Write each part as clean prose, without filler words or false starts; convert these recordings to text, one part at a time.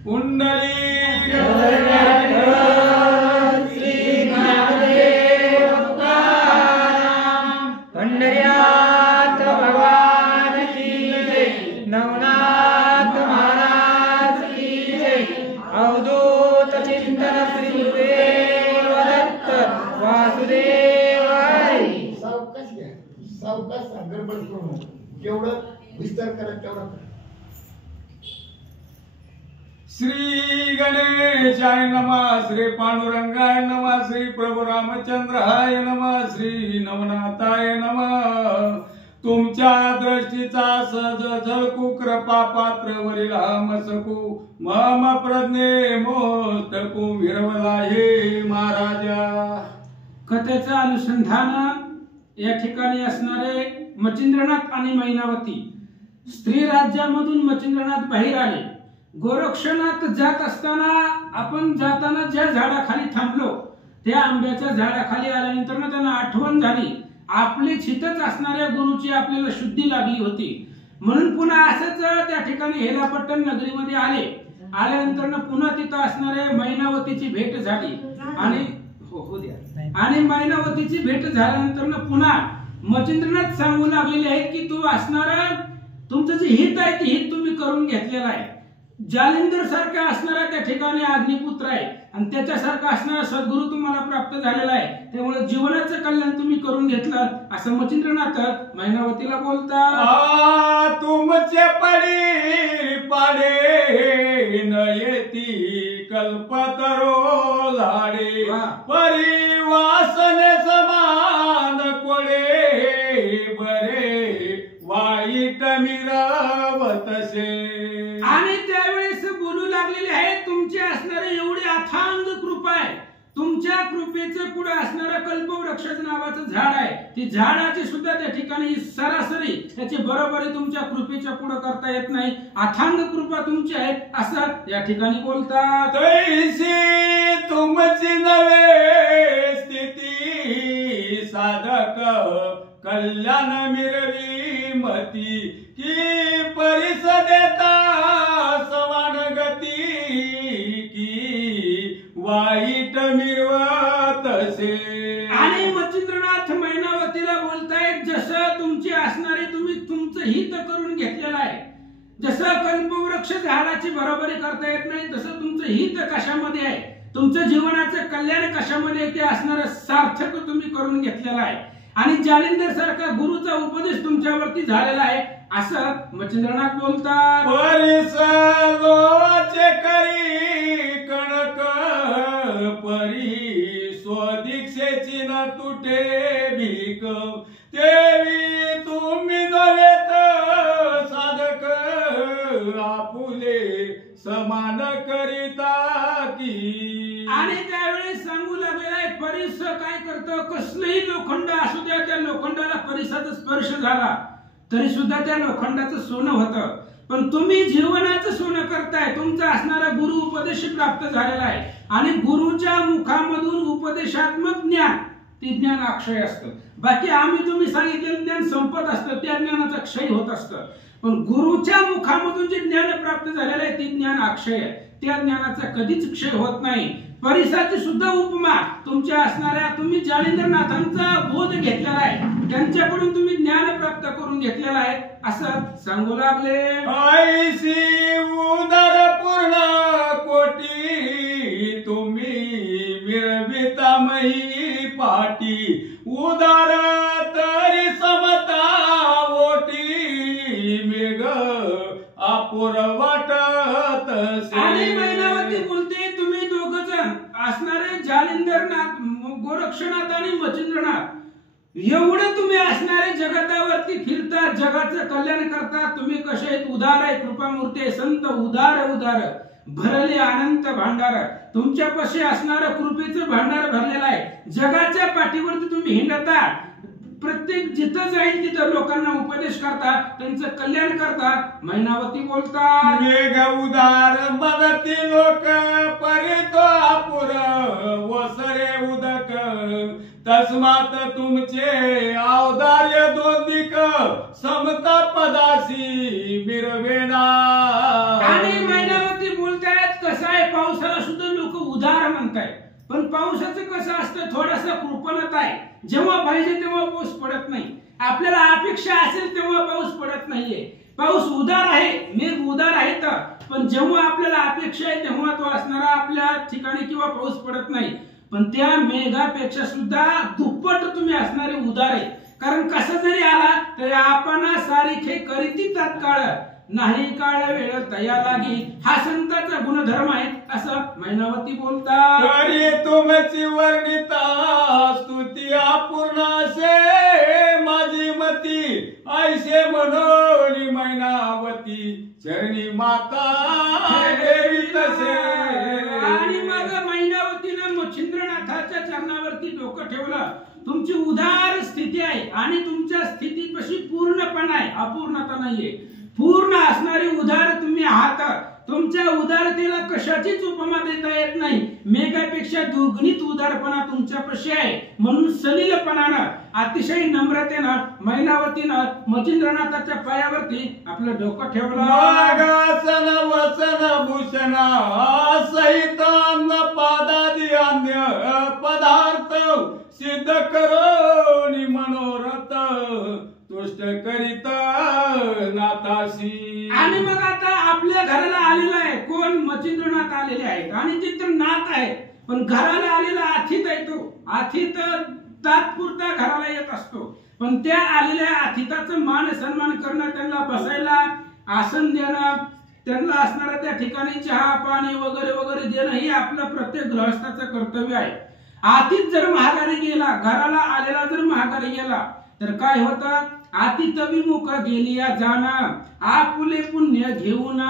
पुंडलिक पंढऱ्यात भगवान की जय, नवनाथ महाराज की जय, अवधूत चिंतन श्री गुरुदेव दत्त वासुदेव हरी। सावकाश घ्या, सावकाश गडबड करू नका, जेवढं विस्तार करा तेवढं करा। श्री गणेशाय नमः, श्री पांडुरंगाय नमः, श्री प्रभु रामचंद्राय नमः, श्री नवनाथाय नमः। तुमच्या दृष्टीचा सहज झळकू कृपा पात्र वरील हमसकू मम प्रज्ञे मोस्तकू विरवला हे महाराजा। कथेचं अनुसंधान या ठिकाणी असणारे मच्छिंद्रनाथ आणि मैनावती स्त्री राज्यामधून मच्छिंद्रनाथ बाहेर आले। गोरक्षनाथ जात असताना आपण जाताना ज्या झाडाखाली थांबलो त्या आंब्याच्या झाडाखाली आल्यानंतर ना त्यांना आठवण झाली आपली चितच असणाऱ्या गुरुची आपल्याला शुद्धी लागली होती, म्हणून पुन्हा असंच त्या ठिकाणी हेलापट्टण नगरीमध्ये आल्यानंतर ना पुन्हा तिथं असणाऱ्या मैनावतीची भेट झाली आणि हो द्या आणि मैनावतीची भेट झाल्यानंतर ना पुन्हा मच्छिंद्रनाथ सांगू लागलेले आहेत की तू असणारा तुमचं जे हित आहे ते हित तुम्ही करून घेतलेलं आहे। जालिंदर सारखा असणारा त्या ठिकाणी अग्निपुत्र आहे आणि त्याच्यासारखा असणारा सद्गुरू तुम्हाला प्राप्त झालेला आहे, त्यामुळे जीवनाचं कल्याण तुम्ही करून घेतलं असं मच्छिंद्रनाथ मैनावतीला बोलतात। तुमचे पडी पाडे नयती कल्पतरो झाडे परिवासने समान कोडे बरे वाईट मिरवतसे। आणि त्यावेळेस बोलू लागलेले आहे तुमचे असणारे एवढी अथांग कृपा आहे, तुमच्या कृपेचं पुढे असणारा कल्पवृक्ष नावाचं झाड आहे, ती झाडाची सुद्धा त्या ठिकाणी सरासरी त्याची बरोबरी तुमच्या कृपेच्या पुढे करता येत नाही, अथांग कृपा तुमची आहे असं या ठिकाणी बोलतात। तैसी तुमची नवे स्थिती साधक कल्याण मिरवी मती की परिसदेता समान गती की वाईट मिरवतसे। आणि मच्छिंद्रनाथ मैनावतीला बोलतायत जसं तुमची असणारी तुम्ही तुमचं हित करून घेतलेलं आहे, जसं कल्पवृक्ष झाडाची बरोबरी करता येत नाही तसं तुमचं हित कशामध्ये आहे, तुमचं जीवनाचं कल्याण कशामध्ये ते असणारं सार्थक तुम्ही करून घेतलेलं आहे आणि जालिंदर सारखा गुरुचा उपदेश तुमच्यावरती झालेला आहे असं मच्छिंद्रनाथ बोलतात। परिसलोचे करी कणक परी स्वदीक्षेची न तुटे भीक तेवी तुम्ही नव्हेत साधक आपुले समान करिता की। आणि त्यावेळेस सांगू लागलेला आहे परिस काय करतो कसलंही लोखंड असू द्या त्या लोखंडाला परिसाचा स्पर्श झाला तरी सुद्धा त्या लोखंडाचं सोनं होतं, पण तुम्ही जीवनाचं सोनं करताय, तुमचा असणारा गुरु उपदेश प्राप्त झालेला आहे आणि गुरुच्या मुखामधून उपदेशात्मक ज्ञान ते ज्ञान अक्षय असतं, बाकी आम्ही तुम्ही सांगितलेलं ज्ञान संपत असतं त्या ज्ञानाचा क्षय होत असतं, पण गुरुच्या मुखामधून जे ज्ञान प्राप्त झालेलं आहे ते ज्ञान अक्षय आहे, त्या ज्ञानाचा कधीच क्षय होत नाही। परिसाची सुद्धा उपमा तुमच्या असणाऱ्या तुम्ही जालिंदरनाथांचा बोध घेतलेला आहे, त्यांच्याकडून तुम्ही ज्ञान प्राप्त करून घेतलेलं आहे असं सांगू लागले। ऐसी उदर पूर्ण कोटी तुम्ही मिरविता मही पाटी उदार तरी समता ओटी मेघ अपुर वाटत। आणि मैनावती बोलते तुम्ही दोघ जण असणारे जालिंदरनाथ गोरक्षनाथ आणि मच्छिंद्रनाथ एवढं तुम्ही असणारे जगतावरती फिरता जगाचं कल्याण करता, तुम्ही कसे आहेत उदार आहे कृपामूर्ती संत उदार उदार भरले अनंत भांडार, तुमच्यापाशी असणारं कृपेचं भांडार भरलेलं आहे, जगाच्या पाठीवरती तुम्ही हिंडता, प्रत्येक जिथं जाईल तिथं लोकांना उपदेश करता, त्यांचं कल्याण करता। मैनावती बोलतात मेघ उदार मदती लोक परितो अपुर वसरे उदक तस्मात तुमचे औदार्य दोदिक समता पदासी मिरवेना। आणि मैनावती बोलतात म्हणताय, पण पावसाचं कसं असतं, थोडासा कृपणता आहे. जेव्हा पाहिजे तेव्हा पाऊस पडत नाही, आपल्याला अपेक्षा असेल तेव्हा पाऊस पडत नाहीये. पाऊस उदार आहे, मेघ उदार आहेत, पण जेव्हा आपल्याला अपेक्षा आहे तेव्हा तो असणारा आपल्या ठिकाणी किंवा पाऊस पडत नाही. पण त्या मेघापेक्षा सुद्धा दुप्पट तुम्ही असणारे उदार आहे. कारण कसं जरी आला तरी आपण सारिखे करीती तात्काळ, नाही काळ वेळ तया लागी, हा संतांचा गुणधर्म आहे असं मैनावती बोलतात. तरी तुमची वर्णिता स्तुती अपूर्ण से माझी मती, ऐसे मनोनी मैनावती चरणी माता देवी तसे. आणि मग मैनावतीनं मच्छिंद्रनाथाच्या चरणावरती डोकं ठेवलं. तुमची उदार स्थिती आहे आणि तुमच्या स्थितीपाशी पूर्णपणा आहे, अपूर्णता नाहीये. पूर्ण असणारे उदार तुम्ही आहात. तुमच्या उदारतेला कशाचीच उपमा देता येत नाही. मेघापेक्षा दुर्गणित उदारपणा तुमच्यापाशी आहे. म्हणून सलीलपणानं अतिशय नम्रतेनं मैनावतीनं मच्छिंद्रनाथाच्या पायावरती आपलं डोकं ठेवलं. नागासन वसन भूषण सहित अन्न पादादी अन्य पदार्थ सिद्ध करोनी मनोरथ तुष्ट करीत नाथाशी. आणि मग आता आपल्या घराला आलेला आहे कोण, मच्छिंद्रनाथ आलेले आहेत आणि तिथे नाथ आहे. पण घराला आलेला अतिथ आहे, तो अतिथ तात्पुरता घराला येत असतो. पण त्या आलेल्या अतिथाचं मान सन्मान करणं, त्यांना बसायला आसन देणं, त्यांना असणारा त्या ठिकाणी चहा पाणी वगैरे वगैरे देणं हे आपलं प्रत्येक गृहस्थाचं कर्तव्य आहे. अतिथ जर महागारी गेला, घराला आलेला जर महागारी गेला तर काय होतं, अतिथविमुख गेलिया जाणं, आपुले पुण्य घेऊन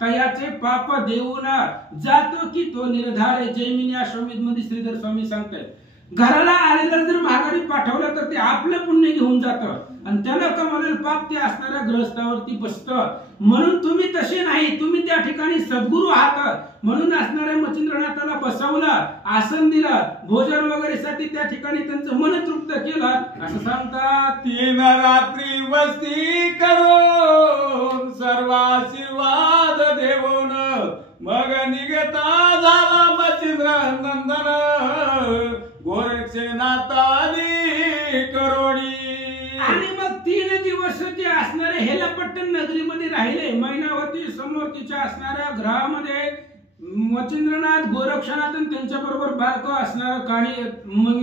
तयाचे पाप देऊन जातो की तो निर्धार. जैमिनी अश्वमेध मध्ये श्रीधर स्वामी सांगतात, घराला आलेला जर महागारी पाठवलं तर ते आपलं पुण्य घेऊन जातं आणि त्याला कमावलेलं पाप ते असणाऱ्या गृहस्थावरती बसतं. म्हणून तुम्ही तसे नाही, तुम्ही त्या ठिकाणी सद्गुरू आहात. म्हणून असणाऱ्या मच्छिंद्रनाथाला बसवलं, आसन दिलं, भोजन वगैरे साठी त्या ठिकाणी त्यांचं मन तृप्त केलं असं सांगतात. 3 रात्री वस्ती करून सर्व आशीर्वाद देऊन मग निघता झाला मच्छिंद्र नंदन गोरक्षनाथानी करोडी. आणि मग 3 दिवस ते असणारे हेलपट्टण नगरीमध्ये राहिले. मैनावती समोर तिच्या असणाऱ्या ग्रहामध्ये मच्छिंद्रनाथ, गोरक्षनाथ आणि त्यांच्या बरोबर बारकं असणारं काणी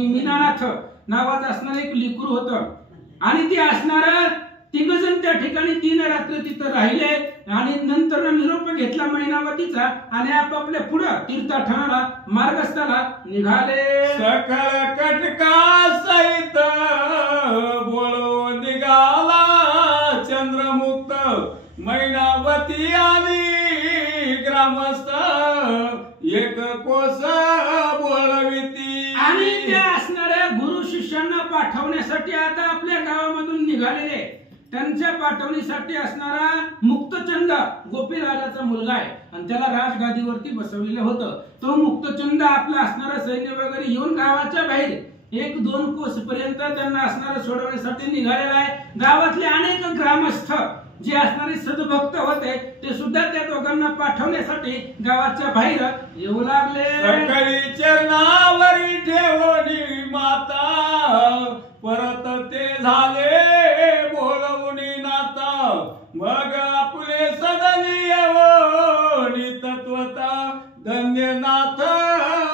मीनानाथ नावाचं असणारं एक लेकरू होतं. आणि ते असणारं 3 जण त्या ठिकाणी 3 रात्र तिथं राहिले आणि नंतर निरोप घेतला मैनावतीचा आणि आपापल्या पुढे तीर्थाटनाला मार्गस्थाला निघाले. सकळ कटका सहित बोलो निघाला चंद्रमुक्त मैनावती आणि ग्रामस्थ एक कोस बोलविती. आणि त्या असणाऱ्या गुरु शिष्यांना पाठवण्यासाठी आता आपल्या गावामधून निघालेले, त्यांच्या पाठवणीसाठी असणारा मुक्तचंद गोपीराजाचा मुलगा आहे आणि त्याला राजगादीवरती बसवलेलं होतं. तो मुक्तचंद आपला असणारा सैन्य वगैरे येऊन गावाच्या बाहेर 1-2 कोस पर्यंत त्यांना असणारा सोडवण्यासाठी निघालेला आहे. गावातले अनेक ग्रामस्थ जे असणारे सद्भक्त होते ते सुद्धा त्या दोघांना पाठवण्यासाठी गावाच्या बाहेर येऊ लागले. सकाळी चरणावरी ठेवणी माता परत ते झाले बोलवून नाता. मग आपले सदनी येवणी तत्वता धन्यनाथ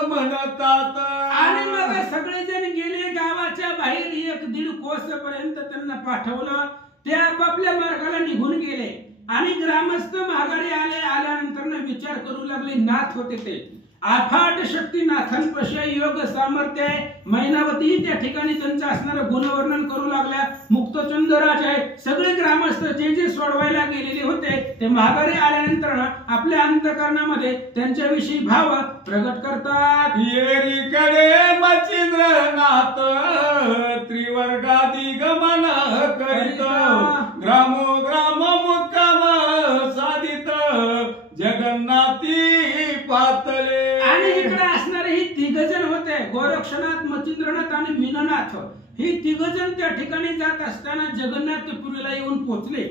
म्हणतात. आणि मग सगळेजण गेले गावाच्या बाहेर 1-1.5 कोस पर्यंत त्यांना पाठवलं. ते आपापल्या मार्गाला निघून गेले आणि ग्रामस्थ माघारी आल्यानंतर विचार करू लागले. नाथ होते ते, अफाट शक्ती नाथांपाशी योग सामर्थ्य आहे. मैनावती त्या ठिकाणी त्यांचं असणारं गुणवर्णन करू लागल्या. मुक्तचंद राज आहे, सगळे ग्रामस्थ जे सोडवायला गेलेले होते ते माघारी आल्यानंतर आपल्या अंतःकरणामध्ये त्यांच्याविषयी भाव प्रगट करतात. येरीकडे मच्छिंद्रनाथ त्रिवर्गादी गमन करीत ग्रामोग्राम मुक्काम साधित जगन्नाथी पातले. आणि इकडे असणारे ही 3 जण होते, गोरक्षनाथ, मच्छिंद्रनाथ आणि मीननाथ. ही 3 जण त्या ठिकाणी जात असताना जगन्नाथपुरीला येऊन पोहोचले.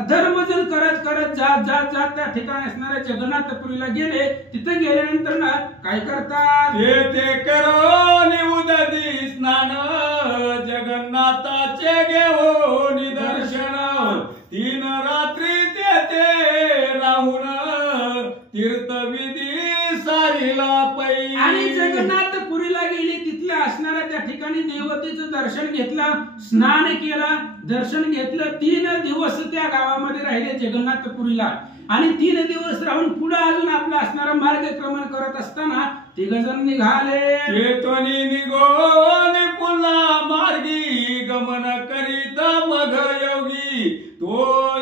धर्मजल करत करत जात जात जात त्या ठिकाणी असणाऱ्या जगन्नाथपुरीला गेले. तिथे गेल्यानंतर ना काय करतात, ते करोनी उदती स्नान जगन्नाथाचे घेऊन दर्शन 3 रात्री ते राहून तीर्थविधी सारिला पै. आणि जगन्नाथपुरीला गेली. तिथल्या असणाऱ्या त्या ठिकाणी देवतेचं दर्शन घेतलं, स्नान केलं, दर्शन घेतलं. 3 दिवस त्या गावामध्ये राहिले जगन्नाथपुरीला. आणि 3 दिवस राहून पुढे अजून आपला असणारा मार्गक्रमण करत असताना 3 जण निघाले. चेतनी निघोन पुन्हा मार्गी गमन करीत मग योगी तो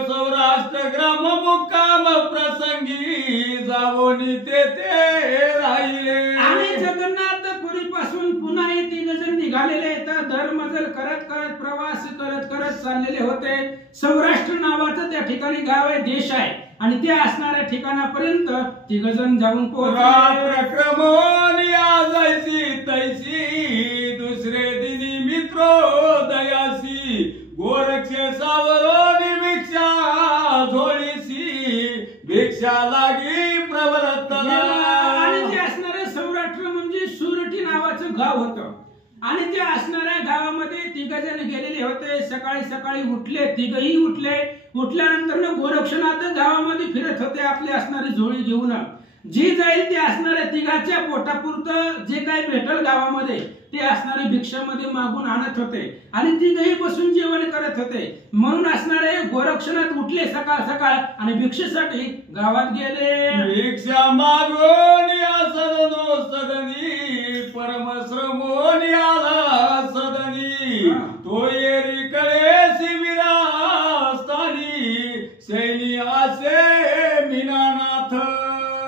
सौराष्ट्र ग्राम मुक्काम प्रसंगी जावोनी ते राहिले. आणि जगन्नाथपुरी पासून पुन्हा 3 जण निघालेले. तर धर्मजल करत करत प्रवास करत करत चाललेले होते. सौराष्ट्र नावाचं त्या ठिकाणी गाव आहे, देश आहे. आणि त्या असणाऱ्या ठिकाणापर्यंत 3 जण जाऊन पोहोचले. क्रमोनी आजायची तैसी दुसरे दिनी मित्रोदयासी गोरक्षे सावरोनी भिक्षा झोळीसी भिक्षा लागी प्रवर्तला. आणि ते असणारे सौराष्ट्र म्हणजे सुरटी नावाचं गाव होतं. आणि त्या असणाऱ्या गावामध्ये 3 जण गेलेले होते. सकाळी सकाळी उठले, 3ही उठले. उठल्यानंतर गोरक्षनाथ गावामध्ये फिरत होते आपली असणारी झोळी घेऊन. जी जाईल ते असणाऱ्या 3घाच्या पोटापुरतं जे काही भेटल गावामध्ये ते असणारे भिक्षामध्ये मागून आणत होते. आणि 3ही बसून जेवण करत होते. म्हणून असणारे गोरक्षनाथ उठले सकाळ सकाळ आणि भिक्षेसाठी गावात गेले. भिक्षा मागून या सदनो सदनी परमश्रमोन आला सदनी तो येरीकडे शिबिरास्थानी सैनी असे मीनानाथ.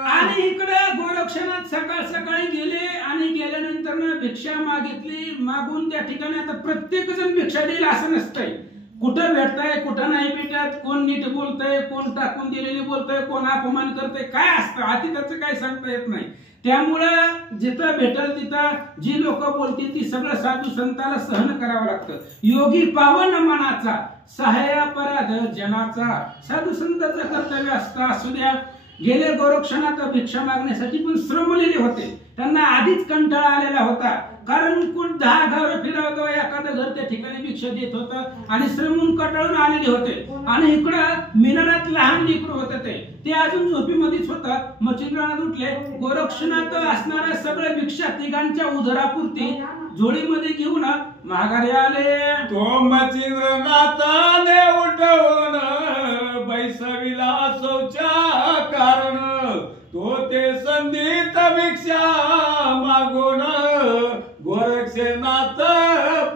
आणि इकडे गोरक्षनाथ सकाळ सकाळी गेले. आणि गेल्यानंतर भिक्षा मागितली. मागून त्या ठिकाणी आता प्रत्येक जण भिक्षा देईल असं नसतंय. कुठं भेटतंय, कुठं नाही भेटत, कोण नीट बोलतंय, कोण टाकून दिलेली बोलतंय, कोण अपमान करतंय, काय असतं आधी त्याचं काय सांगता येत नाही. त्यामुळं जिथं भेटल तिथं जी लोक बोलतील ती सगळं साधू संताला सहन करावं लागतं. योगी पावन मनाचा सहाय्यापराध जनाचा साधू संताचं कर्तव्य असतं. असू द्या. गेले गोरक्षनाथ भिक्षा मागण्यासाठी पण श्रमलेले होते. त्यांना आधीच कंटाळा आलेला होता. कारण कोण 10 गावं फिरवतो, एखादं घर त्या ठिकाणी भिक्षा देत होतं. आणि श्रमून कटाळून आलेले होते. आणि इकडं मीनानाथ लहान लेकरू होतं ते अजून झोपीमध्येच होतं. मच्छिंद्रनाथ उठले. गोरक्षनाथ असणाऱ्या सगळ्या भिक्षा 3घांच्या उदरापुरती झोळीमध्ये घेऊन माघारी आले. तो मच्छिंद्रनाथाने उठवून बैसविला शौचा कारण तो ते संधीत भिक्षा मागून गोरक्षनाथ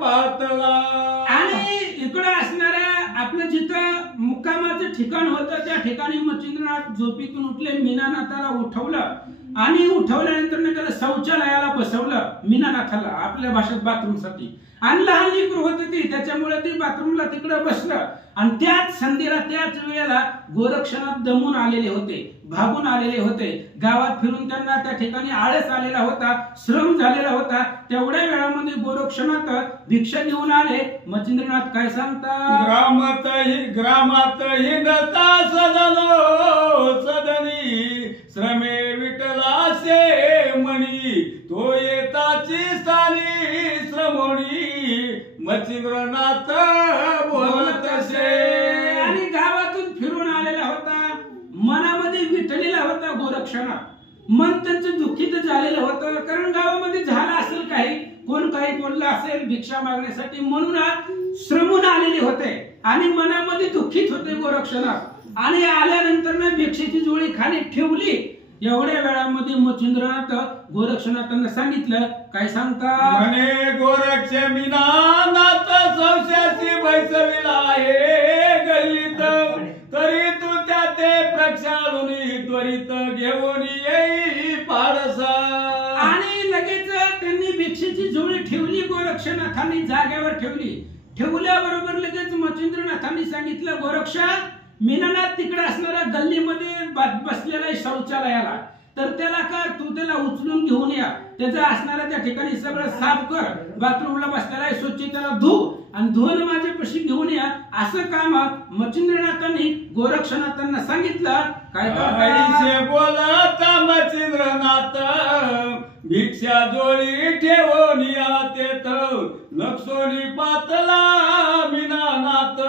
पातला. आणि इकडे असणाऱ्या आपलं जिथं मुक्कामाचं ठिकाण होतं त्या ठिकाणी मच्छिंद्रनाथ झोपीतून उठले. मीनानाथाला उठवलं. आणि उठवल्यानंतर त्याला शौचालयाला बसवलं. मीनानाथाला आपल्या भाषेत बाथरूमसाठी. आणि लहान लेकरू होते ती, त्याच्यामुळे ती बाथरूमला तिकडे बसलं. आणि त्याच संधीला त्याच वेळेला गोरक्षनाथ दमून आलेले होते, भागून आलेले होते. गावात फिरून त्यांना त्या ठिकाणी आळस आलेला होता, श्रम झालेला होता. तेवढ्या वेळामध्ये गोरक्षनाथ भिक्षा घेऊन आले. मच्छिंद्रनाथ काय सांगतात, ग्रामात हिंडता सदनो सदनी श्रमे विठलासे मणी तो येताची स्थानी श्रमोणी मच्छिंद्रनाथ बोलत असे. आणि गावातून फिरून आलेला होता. मनामध्ये विठलेला होता गोरक्षनाथ. मन त्यांचं दुःखित झालेलं होतं. कारण गावामध्ये झालं असेल कोण काही बोललं असेल भिक्षा मागण्यासाठी, म्हणून श्रमून आलेले होते. आणि मनामध्ये दुःखित होते गोरक्षनाथ. आणि आल्यानंतर भिक्षेची झोळी खाली ठेवली. एवढ्या वेळामध्ये मच्छिंद्रनाथ गोरक्षनाथांना सांगितलं. काय सांगतात, म्हणे गोरक्ष मीनानाथ सौस्यासी बैसविला आहे गल्लीत तरी तू त्या ते प्रक्षाळून त्वरित घेऊन येई पाडसा. आणि लगेच त्यांनी भिक्षेची झोळी ठेवली. गोरक्षनाथांनी जागेवर ठेवली. ठेवल्याबरोबर लगेच मच्छिंद्रनाथांनी सांगितलं, गोरक्षा मीनानाथ तिकडे असणाऱ्या गल्लीमध्ये बसलेला आहे शौचालयाला. तर त्याला काय, तू त्याला उचलून घेऊन या, त्याचं असणाऱ्या त्या ठिकाणी सगळं साफ कर, बाथरूमला बसलेला आहे स्वच्छ त्याला धु आणि धुवून माझ्यापाशी घेऊन या. असं काम मच्छिंद्रनाथांनी गोरक्षनाथांना सांगितलं. काय ऐसे बोलता मच्छिंद्रनाथ भिक्षा जोळी ठेवून या तेथ लक्षोनी पातला मीनानाथ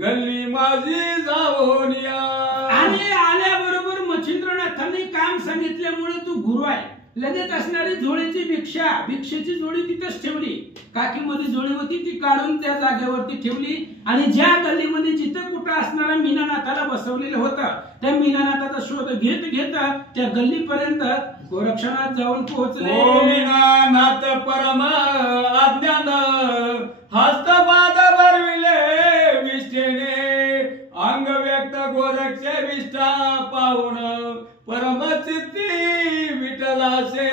गल्ली माझी जाऊन या. आणि आल्याबरोबर मच्छिंद्रनाथांनी काम सांगितल्यामुळे तू गुरु आहे. लगेच असणारी झोळीची भिक्षेची जोडी तिथंच ठेवली. काकीमध्ये जोडी होती ती काढून त्या जागेवरती ठेवली आणि ज्या गल्लीमध्ये जिथं कुठं असणारा मीनानाथाला बसवलेलं होतं त्या मीनानाथाचा शोध घेत घेत त्या गल्लीपर्यंत गोरक्षनाथ जाऊन पोहोचले. ओ मीनानाथ परम अज्ञान हस्तपाद भरविले विष्ठेने अंग व्यक्त गोरक्ष विष्ठा पाहुण परमचित्ती विठलासे.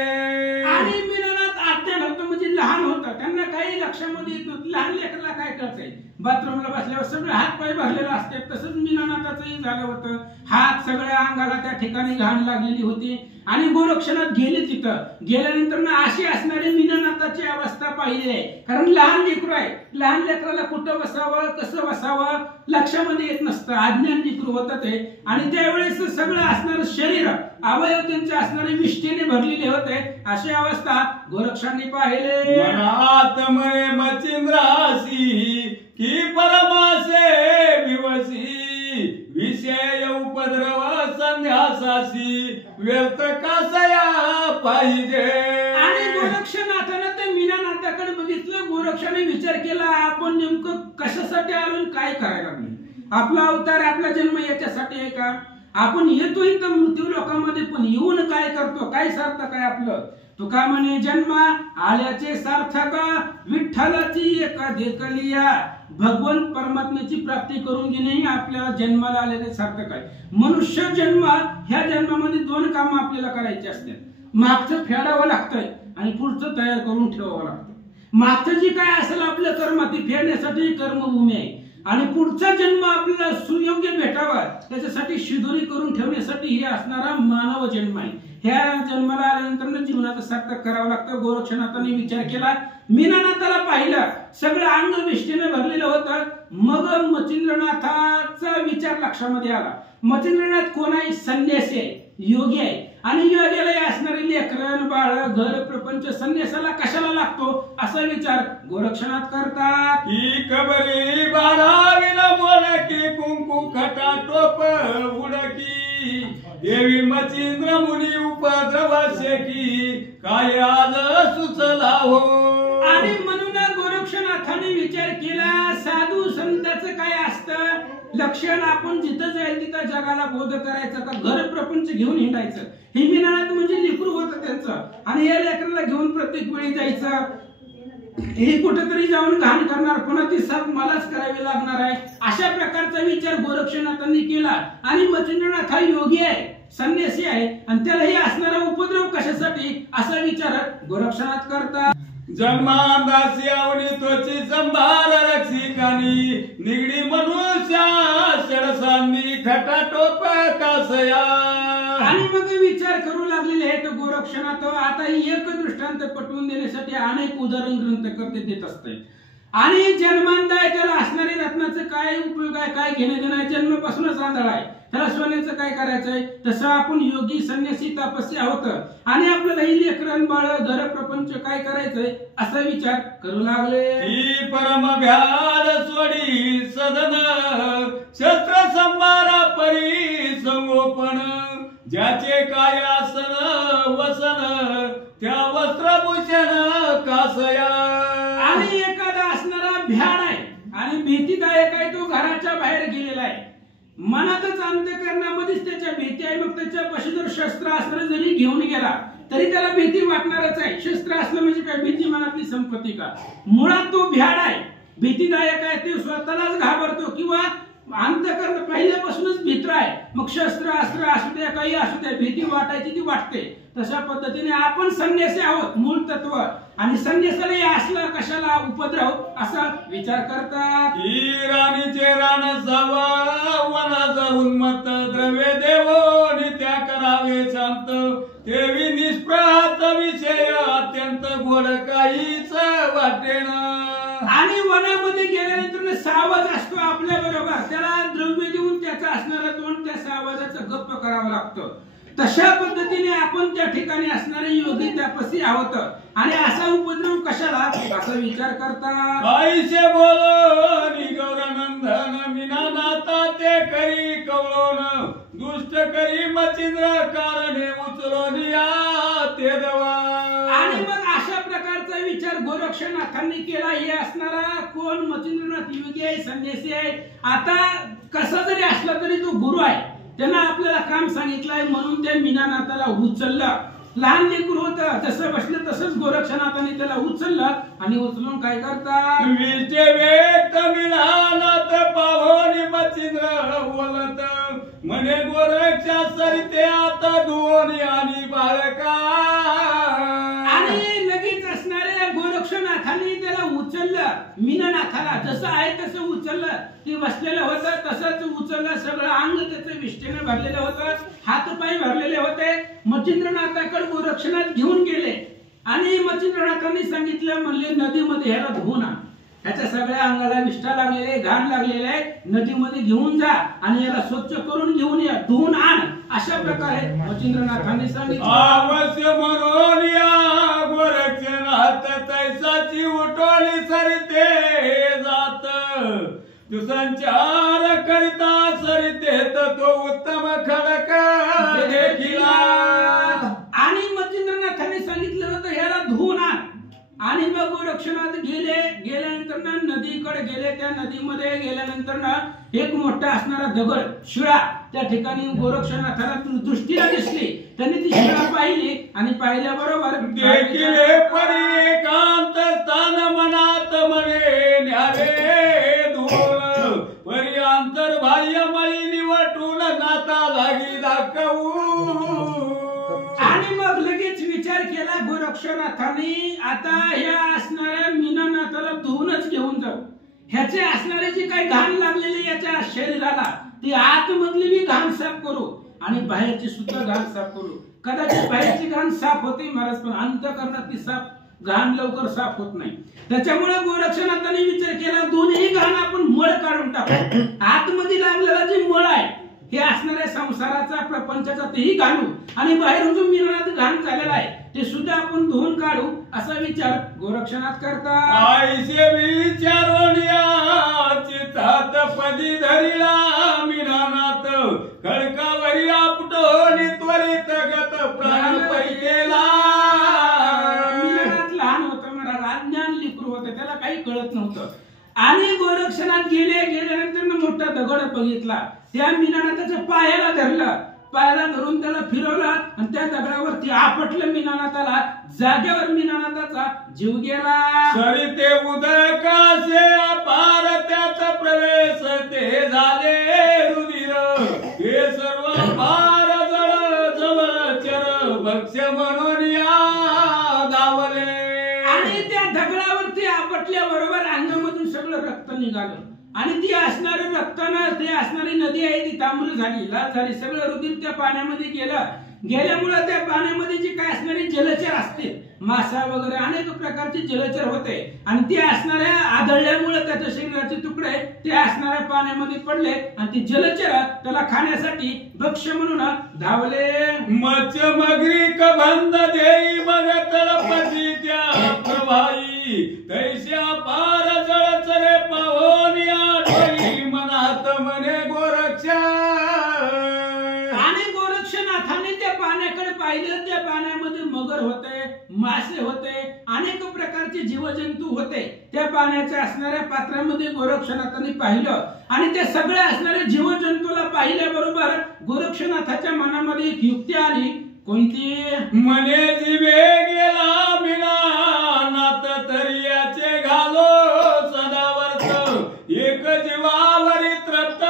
आणि मीनानाथ अज्ञान होतं म्हणजे लहान होतं, त्यांना काही लक्षामध्ये येत नव्हतं. लहान लेकरला काय कळतंय, बाथरूमला बसल्यावर सगळे हात पाय भरलेले असतात. तसंच मीनानाथाचंही झालं होतं. हात सगळ्या अंगाला त्या ठिकाणी घाण लागलेली होती. आणि गोरक्षनाथ गेले तिथं. गेल्यानंतर ना अशी असणारी मीनानाथाची अवस्था पाहिली आहे. कारण लहान लेकरू आहे, लहान लेकराला कुठं बसावं कसं बसावं लक्षामध्ये येत नसतं, अज्ञान लेकरू होतं ते. आणि त्यावेळेस सगळं असणारं शरीर अवयव त्यांचे असणारे विष्ठेने भरलेले होते. अशी अवस्था गोरक्षांनी पाहिले. आत्मये मच्छिंद्रासी की परमासे विवसी विषय उपद्रव संध्यासासी व्यर्थ कासया पाहिजे. आणि गोरक्षनाथानं ते मीनानाथाकडे बघितलं. गोरक्षाने विचार केला आपण नेमकं कशासाठी आलो, काय करायला लागलो. आपला अवतार आपला जन्म याच्यासाठी आहे का? आपण येतोय तर मृत्यू लोकांमध्ये, पण येऊन काय करतो, काय सार्थक आहे आपलं? तुका म्हणे जन्म आल्याचे सार्थक विठ्ठलाची एका देखलिया. भगवंत परमात्म्याची प्राप्ती करून घेणे आपल्याला जन्माला आलेले सार्थक आहे. मनुष्य जन्म ह्या जन्मामध्ये दोन कामं आपल्याला करायची असतात. मागचं फेडावं लागतंय आणि पुढचं तयार करून ठेवावं लागतं. मागचं जे काय असेल आपलं कर्म ती फेडण्यासाठी कर्मभूमी आहे आणि पुढचा जन्म आपल्याला सुयोग्य भेटावा त्याच्यासाठी शिदोरी करून ठेवण्यासाठी हे असणारा मानव जन्म आहे. ह्या जन्माला आल्यानंतर जीवनाचं सार्थक करावं लागतं. गोरक्षनाथाने विचार केला, मीनानाथाला पाहिलं, सगळं अंग विष्ठेने भरलेलं होतं. मग मच्छिंद्रनाथाचा विचार लक्षामध्ये आला. मच्छिंद्रनाथ कोण आहे? संन्यासी आहे, योगी आहे. आणि योग्याला असणारे लेकरं बाळ घर प्रपंच संन्यासाला कशाला लागतो असा विचार गोरक्षनाथ करतात. ही कबरी बारावी न बोलकी कुंकू खटा टोप उडकी देवी मच्छिंद्र मुनी उपद्रवासे की काय आज सुचला हो. आणि म्हणून गोरक्षनाथाने विचार केला साधू संतांचं काय असतं लक्षण, आपण जिथं जाईल तिथं जगाला बोध करायचं का घर प्रपंच घेऊन हिंडायचं. हे मीनानाथ म्हणजे लेकरू होतं त्यांचं आणि या लेकराला घेऊन प्रत्येक वेळी जायचं. हे कुठेतरी जाऊन घाण करणार, पुन्हा ती साफ मलाच करावी लागणार आहे. अशा प्रकारचा विचार गोरक्षनाथांनी केला. आणि मच्छिंद्रनाथ हा योगी आहे, संन्यासी आहे आणि त्याला हे असणारा उपद्रव कशासाठी असा विचार गोरक्षनाथ करतात. जन्मांदासी आवडी त्वची संभार रक्षिकानी निगडी मनुष्या शरसांनी खटा टोप कासया. आणि मग विचार करू लागलेले आहेत गोरक्षनाथ. आता एक दृष्टांत पटवून देण्यासाठी अनेक उदाहरण ग्रंथकर्ते देत असते. आणि जन्मांदाय त्याला असणारे रत्नाचं काय उपयोग आहे, काय घेणं देणं आहे? जन्मापासूनच आंधळा आहे, त्याला सोन्याचं काय करायचंय? तसं आपण योगी संन्यासी तपस्या होत आणि आपल्याला ही लेकरं बाळ घर प्रपंच काय करायचंय असा विचार करू लागले. ही परम भ्याड सोडी सदन शस्त्र संभारा परी संगोपन ज्याचे काय आसन वसन त्या वस्त्रभूषण कासया. आणि एखादा असणारा भ्याड आहे आणि भीतीदायक आहे, तो घराच्या बाहेर गेलेला आहे. मनातच अंतःकरणामध्येच त्याच्या भीती आहे. मग त्याच्यापाशी जर शस्त्र अस्त्र जरी घेऊन गेला तरी त्याला भीती वाटणारच आहे. शस्त्र असलं म्हणजे काय भीती मनातली संपत्ती का? मुळात तो भ्याड आहे, भीतीदायक आहे, ते स्वतःलाच घाबरतो किंवा अंतःकरण पहिल्यापासूनच भीत्र आहे. मग शस्त्र अस्त्र असू द्या काही असू द्या, भीती वाटायची ती वाटते. तशा पद्धतीने आपण संन्यासी आहोत मूळ तत्व, आणि संन्यासाला असलं कशाला उपद्रव असा विचार करतात. ही राणीचे रान जावा वनाचा उन्मत्त द्रव्य देवो नित्या करावे शांत देवी निष्प्रहात विषय अत्यंत गोड काहीच वाटेन. आणि वनामध्ये गेल्यानंतर सावध असतो आपल्या बरोबर, त्याला द्रव्य देऊन त्याचं असणारं तोंड त्या सावधाचं गप्प करावं लागतं. तशा पद्धतीने आपण त्या ठिकाणी असणारे योगी तपस्वी आहोत, आणि असा उपद्रव कशाला असा विचार करतात. आईशे बोलो गौरनंदन मीना नाता ते करी कवळोन दुष्ट करी मचिंद्र कारणे उचलोनिया ते देवा. आणि मग अशा प्रकारचा विचार गोरक्षनाथांनी केला. हे असणारा कोण मचिंद्रनाथ योगी आहे, संन्यासी आहे. आता कसा जरी असला तरी तो गुरु आहे, त्यांना आपल्याला काम सांगितलंय म्हणून त्या मीनानाथाला उचललं. लहान लेकरू होतं, जसं बसलं तसंच गोरक्षनाथाने त्याला उचललं, आणि उचलून काय करतात. विष्टे वेट मिळालात पाहोनी मचिंद्र बोलत म्हणे गोरक्षा सरिते आता दोन्ही आणि बाळका. आणि लगेच असणाऱ्या गोरक्षनाथाने त्याला उचललं. मीननाथाला जसं आहे तसं उचललं. ते बसलेलं होतं तसंच उचललं. सगळं अंग त्याचं विष्ठेने भरलेलं होतं, हात पाय भरलेले होते. मचिंद्रनाथाकडे गोरक्षनाथ घेऊन गेले, आणि मचिंद्रनाथांनी सांगितलं, म्हणले नदीमध्ये ह्याला धुवून आण. ह्याच्या सगळ्या अंगाला विष्ठा लागलेले, घाण लागलेले आहे, नदीमध्ये घेऊन जा आणि याला स्वच्छ करून घेऊन या, धुवून आण. अशा प्रकारे मचिंद्रनाथांनी सांगितलं. अवश्य म्हणून या गोरक्षनाथ तैसाची उठवली सरिते जात दुसंचार करिता सरिते तो उत्तम खडक देखिला. आणि मचिंद्रनाथांनी सांगितलं होतं ह्याला धुवून आण. आणि मग गोरक्षनाथ गेल्यानंतर नदीकडे गेले. त्या नदीमध्ये गेल्यानंतर एक मोठा असणारा दगड शिळा त्या ठिकाणी गोरक्षनाथाला दृष्टीला दिसली. त्यांनी ती शिळा पाहिली, आणि पाहिल्याबरोबर देखिले परी एकांत स्थान मनात म्हणे न्यावे धुळ परी अंतर बाह्य मळी निवटून नाता लागी दाखवू. आणि मग लगेच विचार केला गोरक्षनाथाने, आता ह्या असणाऱ्या मीननाथाला धुवूनच घेऊन जाऊ. ह्याचे असणारे जे काही घाण लागलेले याच्या शरीराला, ती आतमधली बी घाण साफ करू आणि बाहेरची सुद्धा घाण साफ करू. कदाचित बाहेरची घाण साफ होते महाराज, पण अंतःकरणात ती साफ घाण लवकर साफ होत नाही. त्याच्यामुळे गोरक्षनाथाने विचार केला, दोन्ही घाण आपण मळ काढून टाकू. आतमध्ये लागलेला जे मळ आहे हे असणाऱ्या संसाराचा प्रपंचाचा तेही घालू, आणि बाहेरून जो मीननाथ घाण झालेला आहे ते सुद्धा आपण धुवून काढू असा विचार गोरक्षनाथ करतात. आईशे विचारोनिया चितात पदी धरिला मीनानाथ खडकावरी आपटोनी त्वरित गत प्राण पैकेला. मीननाथ लहान होता, मला अज्ञान लेकरू होतं, त्याला काही कळत नव्हतं. आणि गोरक्षनाथ गेल्यानंतर मोठा दगड बघितला. त्या मीननाथाच्या पायाला धरलं, पायाला धरून त्याला फिरवलं, आणि त्या दगडावरती आपटलं मीननाथाला. जागेवर मीननाथाचा जीव गेला. सरिते उदकासे अपार त्याचा प्रवेश ते झाले रुधिर हे सर्व भार जळ जवळ चर भक्ष म्हणून या धावले. आणि त्या दगडावरती आपटल्याबरोबर अंगामधून सगळं रक्त निघालं, आणि ती असणारी रक्तानं ते असणारी नदी आहे ती तांबूल झाली, लाल झाली. सगळं रुधिर त्या पाण्यामध्ये गेल्यामुळे त्या पाण्यामध्ये जे काय असणारे जलचर असते, मासा वगैरे अनेक प्रकारचे जलचर होते, आणि ते असणाऱ्या आदळल्यामुळे त्याच्या शरीराचे तुकडे ते असणाऱ्या पाण्यामध्ये पडले, आणि ते जलचर त्याला खाण्यासाठी भक्ष्य म्हणून धावले. मच मगरी कबंध देई मग तळपती त्या प्रभाई तैस्या पार जळचरे पाहोनी आठवली मनात म्हणे गोरक्षा. आणि गोरक्षनाथांनी त्या पाण्याकडे पाहिलं. त्या पाण्यामध्ये मगर होते, मासे होते, अनेक प्रकारचे जीवजंतू होते. त्या पाण्याच्या असणाऱ्या पात्रामध्ये गोरक्षनाथांनी पाहिलं, आणि त्या सगळ्या असणाऱ्या जीवजंतूला पाहिल्याबरोबर गोरक्षनाथाच्या मनामध्ये एक युक्ती आली. कोणती? म्हणे जीवे गेला मीनानाथ तरियाचे घालो सदावर्त एक जीवावरी तृप्त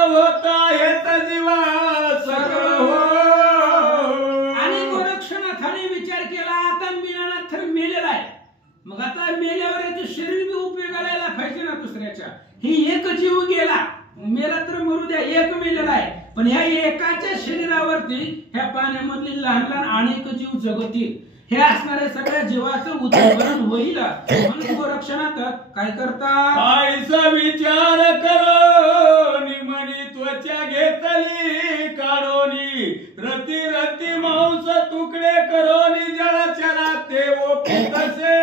मीनानाथाने विचार केला आता मीनानाथ तर मेलेला आहे, मग आता मेल्यावर याचे शरीर बी उपयोगाला यायला पाहिजे ना दुसऱ्याच्या. ही एक जीव गेला, मेला तर मरू द्या, एक मेलेला आहे, पण ह्या एकाच्या शरीरावरती ह्या पाण्यामधली लहान लहान अनेक जीव जगतील. हे असणाऱ्या सगळ्या जीवाचं उद्धारण होईल. म्हणून गोरक्षनाथ काय करतात, आईचा विचार करो निमणी त्वचा घेतली काढोनी रती रती मांस तुकडे करोनी जळचरा ते ओपितसे.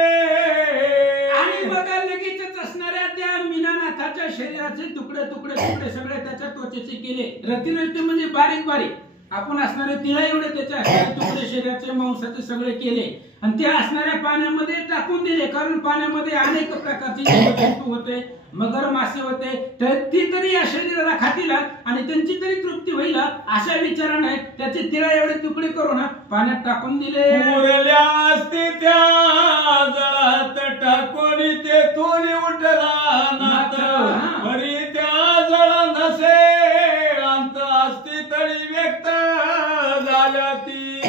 आणि बघा लगेचच असणाऱ्या त्या मीनानाथाच्या शरीराचे तुकडे तुकडे तुकडे सगळे त्याच्या त्वचेचे केले. रती म्हणजे बारीक बारीक आपण असणारे तिळा एवढे त्याच्या तुकडे शरीराचे मांसाचे सगळे केले आणि ते असणाऱ्या पाण्यामध्ये टाकून दिले. कारण पाण्यामध्ये अनेक प्रकारचे जीवजंतू होते, मगर मासे होते, तर ती तरी या शरीराला खातील आणि त्यांची तरी तृप्ती होईल अशा विचाराने त्याचे तिळा एवढे तुकडे करून पाण्यात टाकून दिले. उरल्या असती त्या जळात टाकून तेथून उठला नाथ बरी त्या जळ नसे अंत असती तरी व्यक्त झाल्या ती.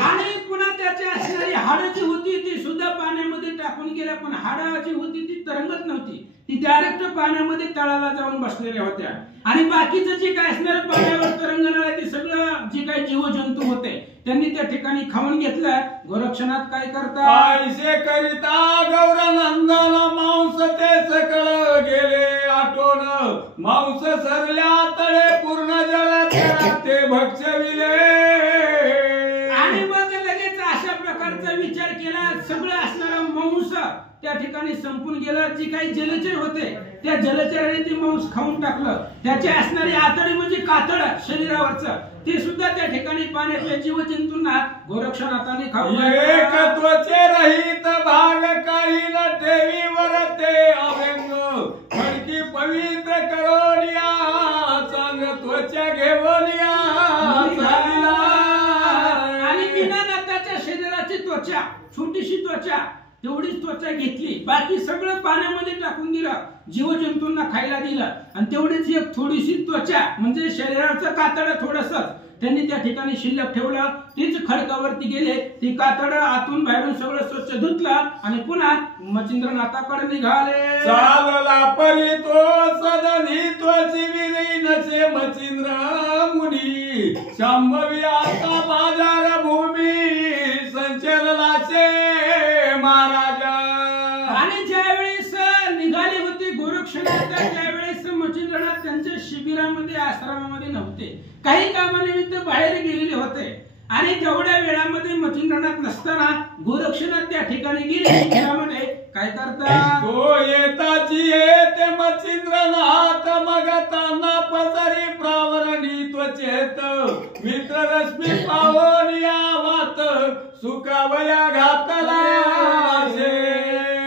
आणि पुन्हा त्याची असणारी हाडं जी होती ती सुद्धा पाण्यामध्ये टाकून गेल्या, पण हाडं जी होती ती तरंगत नव्हती, ती डायरेक्ट पाण्यामध्ये तळाला जाऊन बसलेल्या होत्या. आणि बाकीचं जे काय असणार पाण्यावर तरंगणार ते सगळं जे काही जीवजंतू होते त्यांनी त्या ठिकाणी खाऊन घेतलं. गोरक्षनाथ काय करतात, ऐसे करिता गौरनंदन मांस ते सकळ गेले आटोन मांस सरल्या तळे पूर्ण जळात ते भक्षविले. आणि मग लगेच अशा प्रकारचा विचार केला, सगळं असणारा मांस त्या ठिकाणी संपून गेलं. जी काही जलचर होते त्या जलचराने ते मांस खाऊन टाकलं. त्याचे असणारी आतडी म्हणजे कातड शरीरावरचं ते सुद्धा त्या ठिकाणी पाण्यातल्या जीवजंतूंना गोरक्षनाथाने खाऊन एक त्वचे रहित भाग काही न ठेवीवर ते अभंग फडकी पवित्र करोनिया चांग त्वचा घेवनिया. आणि मीनानाथाच्या शरीराची त्वचा छोटीशी त्वचा तेवढीच त्वचा घेतली, बाकी सगळं पाण्यामध्ये टाकून दिलं, जीवजंतूंना खायला दिलं आणि तेवढीच एक थोडीशी त्वचा म्हणजे शरीराचं कातड थोडंसं त्यांनी त्या ठिकाणी शिल्लक ठेवलं. तीच खडकावरती गेले, ती कातड आतून बाहेरून सगळं स्वच्छ धुतलं आणि पुन्हा मच्छिंद्रनाथाकडे निघाले. चालला परी तो सदनी त्वची विनी नसे मच्छिंद्र मुनी शांभवी आता बाजार भूमी संचरलाचे महाराजा. आणि ज्यावेळेस निघाले होते गोरक्षनाथ त्यावेळेस मच्छिंद्रनाथ त्यांच्या शिबिरामध्ये आश्रमामध्ये नव्हते, काही कामानिमित्त बाहेर गेलेले होते. आणि तेवढ्या वेळामध्ये मच्छिंद्रनाथ नसताना गोरक्षनाथ त्या ठिकाणी गेले. त्यामध्ये काय करतात, तो येताची येते मच्छिंद्रनाथ मग ताना पसरी प्रावरणी त्वचेत मित्र रश्मी पावून यावात सुखावया घातला.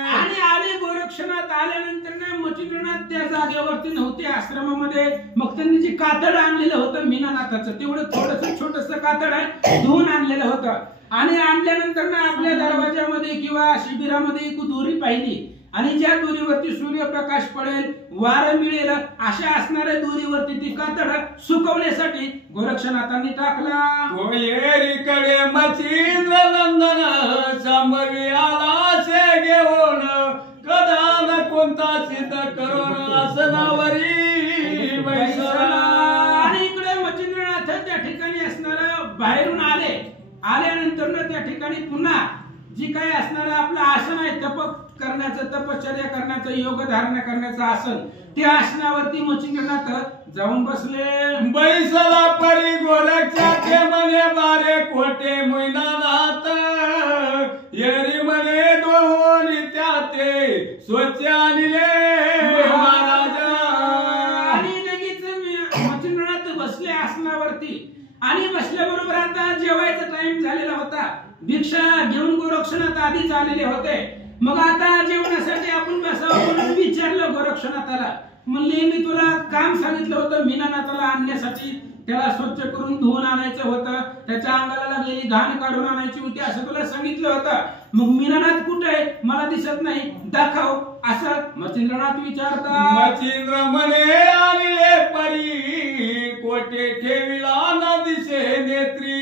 आणि आले गोरक्षनाथ आल्यानंतर मच्छिंद्रनाथ त्या जागेवरती नव्हते आश्रमामध्ये. मग त्यांनी जे कातड आणलेलं होतं मीनानाथाचं तेवढं थोडस छोटस कातड धुवून आणलेलं होतं. आणि आणल्यानंतर ना आपल्या दरवाजामध्ये किंवा शिबिरामध्ये एक दोरी पाहिली आणि ज्या दोरीवरती सूर्यप्रकाश पडेल वारं मिळेल अशा असणाऱ्या दोरीवरती ती कातड सुकवण्यासाठी गोरक्षनाथांनी टाकला. तो येरीकडे मच्छिंद्र नंदन शांभवी आला शे घेऊन कदा न कोणता सिद्ध करून आसनावरी बैसला. आणि इकडे मच्छिंद्रनाथ त्या ठिकाणी असणारा बाहेरून आले. आल्यानंतर त्या ठिकाणी पुन्हा जी काही असणारं आपलं आसन आहे तप करण्याचं तपश्चर्या करण्याचं योग धारणा करण्याचं आसन त्या आसनावरती मच्छिंद्रनाथ जाऊन बसले. बैसला परी गोरक्षा ते म्हणे बारे कोटे मैदानात येरी म्हणे दोन त्या ते स्वच्छ आणले महाराजा. आणि लगेच मच्छिंद्रनाथ बसले आसनावरती आणि बसल्याबरोबर आता जेवायचा टाइम झालेला होता. भिक्षा घेऊन गोरक्षनाथ आधीच आलेले होते. मग आता जेवणासाठी आपण बसावं म्हणून विचारलं गोरक्षनाथाला. म्हणले मी तुला काम सांगितलं होतं मीनानाथाला आणण्यासाठी, त्याला स्वच्छ करून धुवून आणायचं होतं, त्याच्या अंगाला लागलेली घाण काढून आणायची होती असं तुला सांगितलं होतं. मग मीनानाथ कुठे आहे, मला दिसत नाही, दाखव असं मच्छिंद्रनाथ विचारतात. मच्छिंद्र म्हणे आणले परी कोटे ठेविला न दिसे नेत्री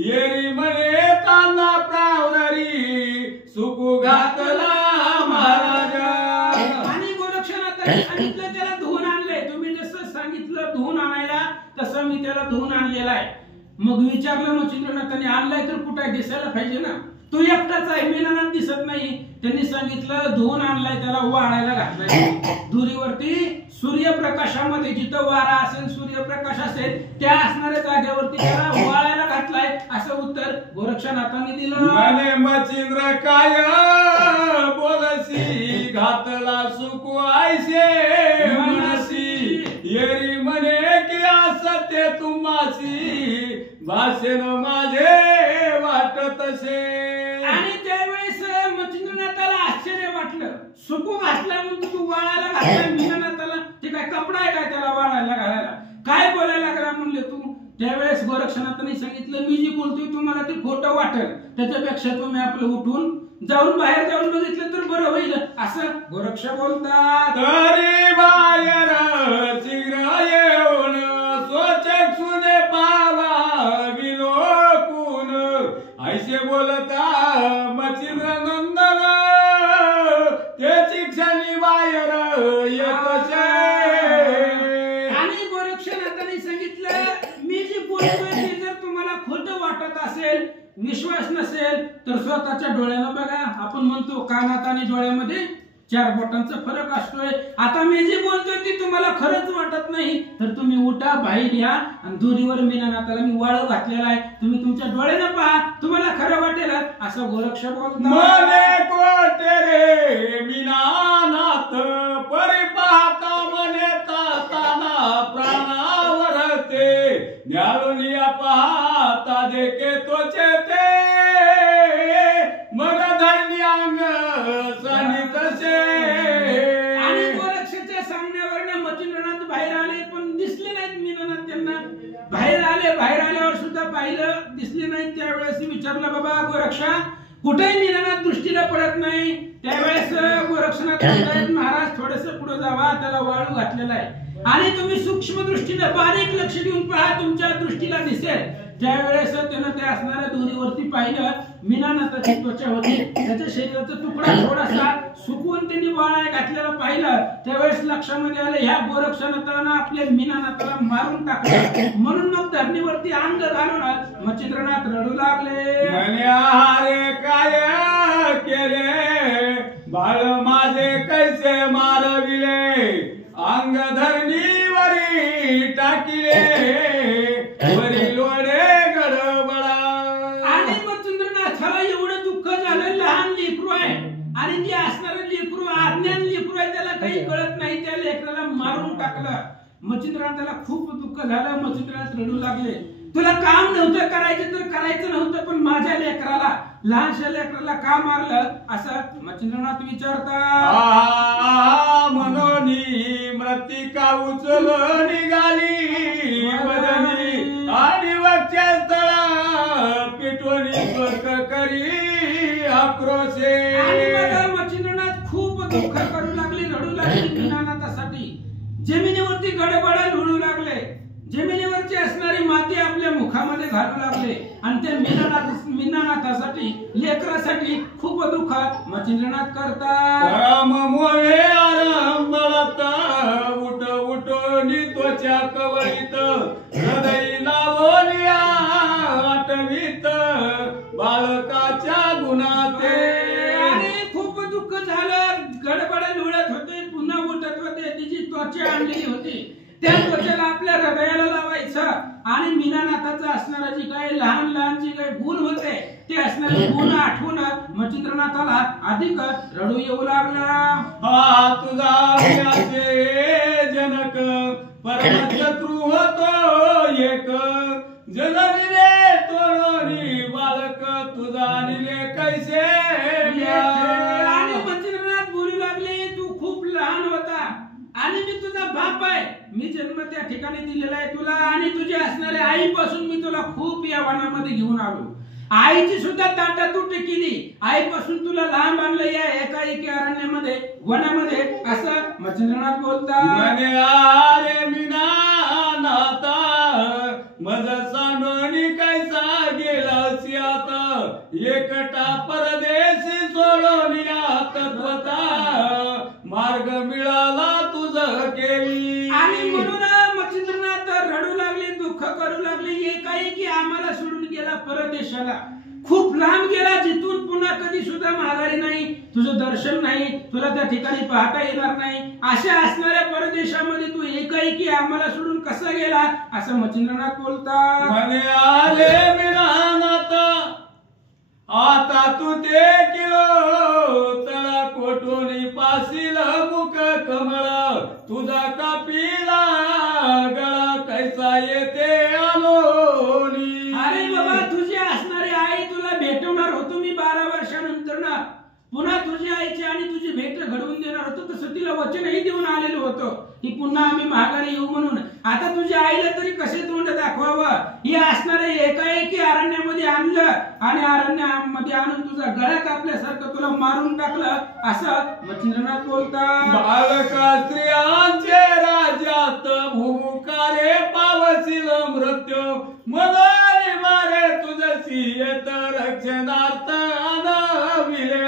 येरी म्हणे ताना विचारलं मच्छिंद्रनाथाने आणलाय तर कुठे दिसायला पाहिजे ना, तो एकटाच आहे, मीनानाथ दिसत नाही. त्यांनी सांगितलं धुवून आणलाय, त्याला वाळायला घातलाय दुरीवरती सूर्यप्रकाशामध्ये. जिथं वारा असेल सूर्यप्रकाश असेल त्या असणाऱ्या जागेवरती त्याला वाळायला घातलाय, असं उत्तर गोरक्षनाथाने दिलं. म्हणे मच्छिंद्र काय बोलसी घातला सुकू आयसे मनसी, येरी म्हणे की असते तुम्हासी भाषेन माझे वाटतसे. आणि त्यावेळेस मच्छिंद्रनाथाला आश्चर्य वाटलं, सुकू घातला म्हणून तू वाळायला घातला मीनानाथाला, ते काय कपडा आहे काय त्याला वाळायला घालायला, काय बोलायला लागला म्हणले तू. त्यावेळेस गोरक्षनाथांनी सांगितलं मी जी बोलतोय तुम्हाला ते खोटं वाटेल, त्याच्यापेक्षा तुम्ही आपलं उठून जाऊन बाहेर जाऊन बघितलं तर बरं होईल, असं गोरक्ष बोलतात. तरी बाहेर शीघ्र येऊन स्वचक सुने पावा विलोकून, ऐसे बोलता मच्छिंद्र नंदन त्याची क्षणी बाहेर येतसे. आणि गोरक्षनाथांनी सांगितलं मी जी बोलतोय ते जर तुम्हाला खोटं वाटत असेल, विश्वास नसेल तर स्वतःच्या डोळ्यानं बघा. आपण म्हणतो कानात आणि डोळ्यामध्ये 4 बोटांचा फरक असतोय. आता मी जे बोलतोय ती तुम्हाला खरंच वाटत नाही तर तुम्ही उठा, बाहेर या आणि दोरीवर मीनानाथाला मी वाळू घातलेला आहे, तुम्ही तुमच्या डोळ्यानं पहा, तुम्हाला खरं वाटेल, असं गोरक्ष बोलतात. मने कोटे रे मीनानाथ परी पाहता मने ताना प्राणावर ते, न्याळुनिया पाहता देखे तोचे ते, मग धरणी अंग सनितसे. आणि गोरक्षाच्या सामन्यावरनं मच्छिंद्रनाथ बाहेर आले पण दिसले नाहीत मीनानाथ त्यांना. बाहेर आल्यावर सुद्धा पाहिलं, दिसले नाहीत. त्यावेळेस विचारलं बाबा गोरक्षा कुठेही मीनानाथ दृष्टीला पडत नाही. त्यावेळेस गोरक्षनाथ म्हणतात महाराज थोडस पुढे जावा, त्याला वाळू घातलेला आहे आणि तुम्ही सूक्ष्म दृष्टीने बारीक लक्ष देऊन पहा, तुमच्या दृष्टीला दिसेल. त्यावेळेस त्यानं त्या असणाऱ्या दोरीवरती पाहिलं, मीनानाथाची त्वचा होती, त्याच्या शरीराचा तुकडा थोडासा सुकवून त्यांनी वाळाय घातलेला पाहिलं. त्यावेळेस लक्षामध्ये आलं ह्या गोरक्षनाथानं आपल्या मीनानाथाला मारून टाकलं, म्हणून मग धरणीवरती अंग घालून मच्छिंद्रनाथ रडू लागले. म्हणे हारे काय केले बाळ माझे कैसे मारविले, अंग धरणीवरी टाकिले वरी लोडे गडबडा. आणि मच्छिंद्रनाथाला एवढं दुःख झालं, लहान लेकरू आहे आणि जे असणारं लेकरू अज्ञान लेकरू आहे, त्याला काही कळत नाही, त्या लेकराला मारून टाकलं. मच्छिंद्रनाथाला खूप दुःख झालं, मच्छिंद्रनाथ रडू लागले. तुला काम नव्हतं करायचं तर करायचं नव्हतं, पण माझ्या लेकराला, लहानशा लेकराला का मारलं, असं मच्छिंद्रनाथ विचारतात. म्हणून मृत्तिका उचल निघाली वदनी, आणि वरच्या स्थळा पिटवणी स्वर्ग करी आक्रोशे. आणि मग मच्छिंद्रनाथ खूप दुःख करू लागले, रडू लागले मीनानाथासाठी. जमिनीवरती गडबडा लुळू लागले, जमिनीवरची असणारी माती आपल्या मुखामध्ये घालू लागले आणि त्या मीनानाथासाठी, लेकरासाठी खूप दुःख मच्छिंद्रनाथ करतात. परम मोहे आरंभळत उठ उठोनी त्वचा कवळीत, हृदय लावोनिया आठवीत बालकाच्या गुणाते. आणि खूप दुःख झालं, गडबड लुळत होते, पुन्हा उठत होते, तिची त्वचा आणलेली होती, त्या त्वचेला आपल्या हृदयाला लावायचं आणि मीनानाथाचं असणारा जी काही लहान लहान जी काही गुण होते ते असणारे गुण आठवून मच्छिंद्रनाथाला अधिक रडू येऊ लागला. हा तुझा व्यासे जनक परमशत्रू होतो एक, जननीले तोडोनी बालक तुझा निले कैसे. आणि मच्छिंद्रनाथ बोलू लागले तू खूप लहान होता आणि मी तुझा बाप आहे, मी जन्म त्या ठिकाणी दिलेला आहे तुला, आणि तुझ्या असणाऱ्या आईपासून मी तुला खूप या वनामध्ये घेऊन आलो, आईची सुद्धा ताटातूट केली, आईपासून तुला लांब आणलं या एकाएकी अरण्यामध्ये, वनामध्ये, असं मच्छिंद्रनाथ बोलतात. म्हणे आरे मीनानाथा मज सांडोनी कैसा गेलासी आता, एकटा परदेशी सोडून यात स्वतः मार्ग मिळाला तुझ केली. आणि म्हणून मच्छिंद्रनाथ रडू लागले, दुःख करू लागले, एकाएकी आम्हाला सोडून परदेशाला, खूप लांब गेला, जिथून पुन्हा कधी सुद्धा माघारी नाही, तुझं दर्शन नाही, तुला त्या ठिकाणी पाहता येणार नाही, अशा असणाऱ्या परदेशामध्ये तू एकाएकी आम्हाला सोडून कसा गेला, असं मच्छिंद्रनाथ बोलतात. म्हणे आले मिळानात आता तू ते किलो तळा कोटोनी पासील मुख कमळ तुझा कापीला गळा कैसा येते आलोनी. अरे बाबा, तुझी असणारी आई तुला भेटवणार होतो मी 12 वर्षानंतर ना, पुन्हा तुझी आईची आणि तुझी भेट घडवून देणार होतो, तसं तिला वचनही देऊन आलेलो होतो की पुन्हा आम्ही माघारी येऊ म्हणून. आता तुझ्या आईला तरी कसे तोंड दाखवावं, हे असणारे एकाएकी अरण्यामध्ये आणलं आणि अरण्यामध्ये आणून तुझा गळा कापल्यासारखं तुला मारून टाकलं, असं मच्छिंद्रनाथ बोलतात. बालका स्त्रियांचे राज्यात भूमुकारे पावसील मृत्यू मनाने मारे तुझशी येत रक्षणार्थ अनविले.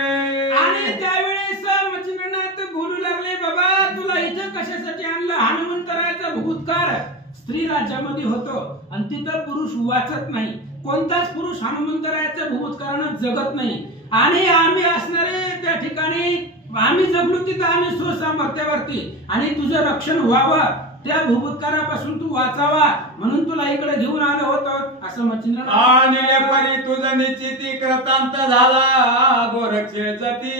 आणि त्यावेळेस मच्छिंद्रनाथ बोलू लागले, बाबा तुला इथं कशासाठी आणलं, हनुमंतरायाचा भूतकाळ स्त्री राज्यामध्ये होतो आणि तिथं पुरुष वाचत नाही, कोणताच पुरुष हनुमंतरायाच्या भूतकाळानं जगत नाही, आणि आम्ही असणारे त्या ठिकाणी आम्ही जगलो तिथं आम्ही स्वसामर्थ्यावरती, आणि तुझं रक्षण व्हावं, त्या भूभूतकारापासून तू वाचावा म्हणून तुला इकडे घेऊन आलं होतं, असं मच्छिंद्रनाथ. आणि परी तुझा निश्चिती कृतांत झाला गोरक्षेचा ती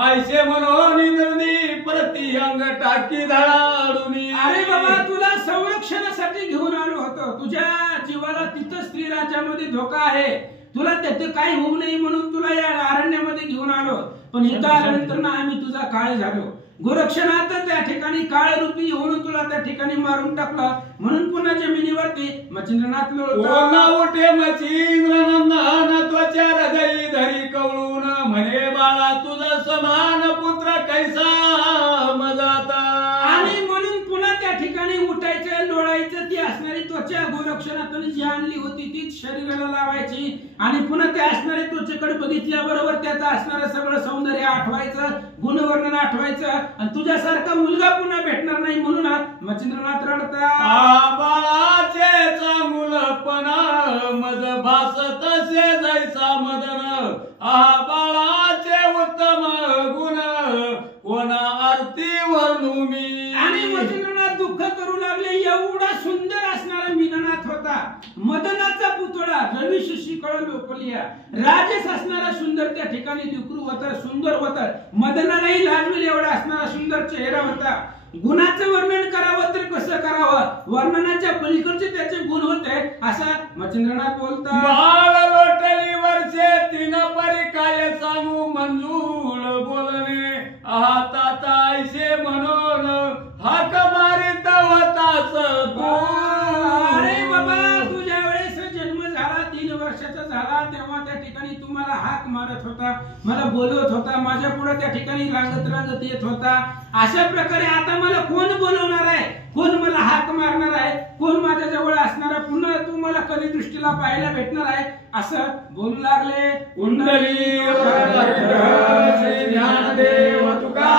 ऐसे म्हणून इंद्रनी प्रति अंग टाकी धडाडूनी. अरे बाबा, तुला संरक्षणासाठी घेऊन आलो होतो, तुझ्या जीवाला तिथं स्त्री राज्यामध्ये धोका आहे, तुला त्याचे काही होऊ नये म्हणून तुला या अरण्यामध्ये घेऊन आलो, पण इथं आल्यानंतर ना आम्ही तुझा काळ झालो, गोरक्षनाथ त्या ठिकाणी काळ रूपी होऊन तुला त्या ठिकाणी मारून टाकलं, म्हणून पुन्हा जमिनीवरती मच्छिंद्रनाथ लोळतात. उठे मच्छिंद्रनंदन त्वचा हृदयी धरी कवळून म्हणे बाळा तुझा समान पुत्र कैसा मजाता. आणि म्हणून पुन्हा त्या ठिकाणी उठायचं, लोळायचं, ती असणारी त्वचा गोरक्षनाथाने जी आणली होती तीच शरीराला लावायची, आणि पुन्हा त्या असणाऱ्या त्वचेकडे बघितल्याबरोबर त्याचं असणारं सगळं सौंदर्य आठवायचं, गुणवर्णन आठवायचं, आणि तुझ्यासारखा मुलगा पुन्हा भेटणार नाही म्हणून मच्छिंद्रनाथ रडतात. बाळाचे चांगुलपणा मज भास तसे जैसा मदन बाळाचे उत्तम गुण कोणा आरती वर्णू मी. आणि मच्छिंद्रनाथ दुःख करू लागले, एवढा सुंदर असणारा मीननाथ होता, मदनाचा पुतळा रवी शिशीकडे लोकलिया, राजस असणारा सुंदर त्या ठिकाणी दिकरू होता, सुंदर होता, मदनालाही लाजवेल एवढा असणारा सुंदर चेहरा होता. गुणाचं वर्णन करावं तर कसं करावं, वर्णनाच्या पलीकडचे त्याचे गुण होते, असं मच्छिंद्रनाथ बोलतात. बाळ लोटली वर्षे तीन परी काय सांगू मंजूळ बोलणे हातात ऐसे म्हणून हाक मारित होतास. अरे बाबा, तुझ्या वेळेस जन्म झाला, 3 वर्षाचा झाला, तेव्हा त्या ठिकाणी तुम्हाला हाक मारत होता, मला बोलवत होता, माझ्या पुढे त्या ठिकाणी रांगत येत होता. अशा प्रकारे आता मला कोण बोलवणार आहे, कोण मला हाक मारणार आहे, कोण माझ्या जवळ असणार आहे, पुन्हा तू मला कधी दृष्टीला पाहायला भेटणार आहे, असं बोलू लागले. कुंडली ज्ञानदेव तुका